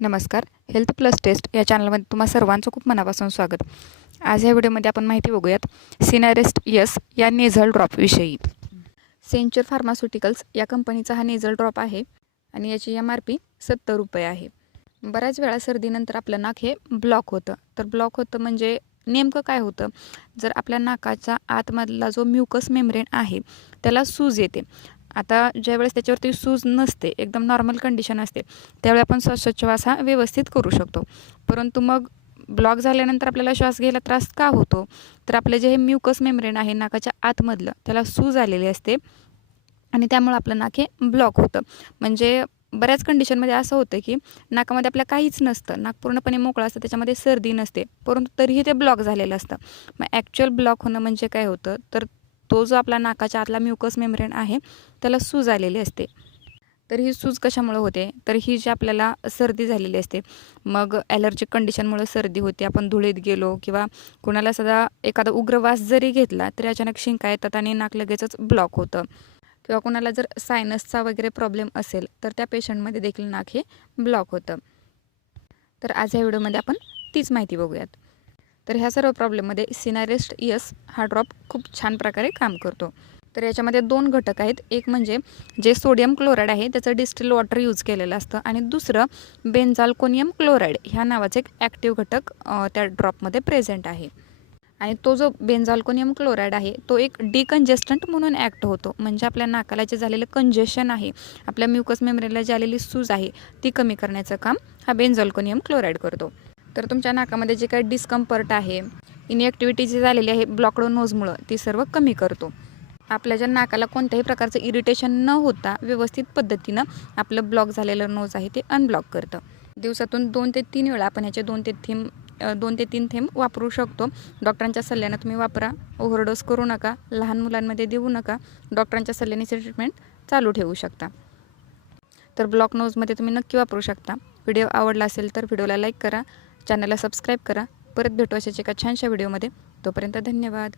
नमस्कार health plus taste या चॅनलमध्ये तुम्हा सर्वांचं खूप मनापासून स्वागत. आज या व्हिडिओमध्ये आपण माहिती बघूयात सिनारेस्ट यस या नेझल ड्रॉपविषयी सेंचर फार्मास्युटिकल्स या कंपनीचा हा नेझल ड्रॉप आहे आणि याची एम आर पी सत्तर रुपये आहे. बऱ्याच वेळा सर्दीनंतर आपलं नाक हे ब्लॉक होतं. तर ब्लॉक होतं म्हणजे नेमकं काय होतं? जर आपल्या नाकाच्या आतमधला जो म्युकस मेम्ब्रेन आहे त्याला सूज येते. आता ज्यावेळेस त्याच्यावरती सूज नसते एकदम नॉर्मल कंडिशन असते त्यावेळी आपण श्वासोच्छ्वास हा व्यवस्थित करू शकतो. परंतु मग ब्लॉक झाल्यानंतर आपल्याला श्वास घ्यायला त्रास का होतो? तर आपलं जे हे म्युकस मेम्ब्रेन आहे नाकाच्या आतमधलं त्याला सूज आलेली असते आणि त्यामुळं आपलं नाक हे ब्लॉक होतं. म्हणजे बऱ्याच कंडिशनमध्ये असं होतं की नाकामध्ये आपल्या काहीच नसतं. नाक पूर्णपणे मोकळं असतं त्याच्यामध्ये सर्दी नसते. परंतु तरीही ते ब्लॉक झालेलं असतं. मग ॲक्च्युअल ब्लॉक होणं म्हणजे काय होतं? तर तो जो आपला नाकाच्या आतला म्युकस मेम्ब्रेन आहे त्याला सूज आलेली असते. तर ही सूज कशामुळे होते? तर ही जी आपल्याला सर्दी झालेली असते. मग ॲलर्जिक कंडिशनमुळे सर्दी होते. आपण धुळीत गेलो किंवा कुणाला सदा एखादा उग्रवास जरी घेतला तरी अचानक शिंका येतात आणि नाक लगेचच ब्लॉक होतं. किंवा कोणाला जर सायनसचा वगैरे प्रॉब्लेम असेल तर त्या पेशंटमध्ये देखील नाक हे ब्लॉक होतं. तर आज या व्हिडिओमध्ये आपण तीच माहिती बघूयात. तर ह्या सर्व प्रॉब्लेममध्ये सिनारेस्ट यस हा ड्रॉप खूप छान प्रकारे काम करतो. तर याच्यामध्ये दोन घटक आहेत. एक म्हणजे जे सोडियम क्लोराईड आहे त्याचं डिस्टिल वॉटर यूज केलेलं असतं. आणि दुसरं बेन्झाल्कोनियम क्लोराईड ह्या नावाचं एक ॲक्टिव्ह घटक त्या ड्रॉपमध्ये प्रेझेंट आहे. आणि तो जो बेन्झाल्कोनियम क्लोराईड आहे तो एक डिकंजेस्टंट म्हणून ॲक्ट होतो. म्हणजे आपल्या नाकाला जे झालेलं कंजेशन आहे आपल्या म्युकस मेमरीला जी आलेली सूज आहे ती कमी करण्याचं काम हा बेन्झाल्कोनियम क्लोराईड करतो. तर तुमच्या नाकामध्ये जे काही डिस्कम्फर्ट आहे इनएक्टिव्हिटी जी झालेली आहे ब्लॉकड नोजमुळं ती सर्व कमी करतो. आपल्या ज्या नाकाला कोणत्याही प्रकारचं इरिटेशन न होता व्यवस्थित पद्धतीनं आपलं ब्लॉक झालेलं नोज आहे ते अनब्लॉक करतं. दिवसातून दोन ते तीन वेळा आपण ह्याचे दोन ते थेंब दोन ते तीन थेंब वापरू शकतो. डॉक्टरांच्या सल्ल्यानं तुम्ही वापरा. ओव्हरडोस करू नका. लहान मुलांमध्ये देऊ नका. डॉक्टरांच्या सल्ल्याने ट्रीटमेंट चालू ठेवू शकता. तर ब्लॉक नोजमध्ये तुम्ही नक्की वापरू शकता. व्हिडिओ आवडला असेल तर व्हिडिओला लाईक करा. चॅनलला सबस्क्राईब करा. परत भेटू अशाच एका छानशा व्हिडिओमध्ये. तोपर्यंत धन्यवाद.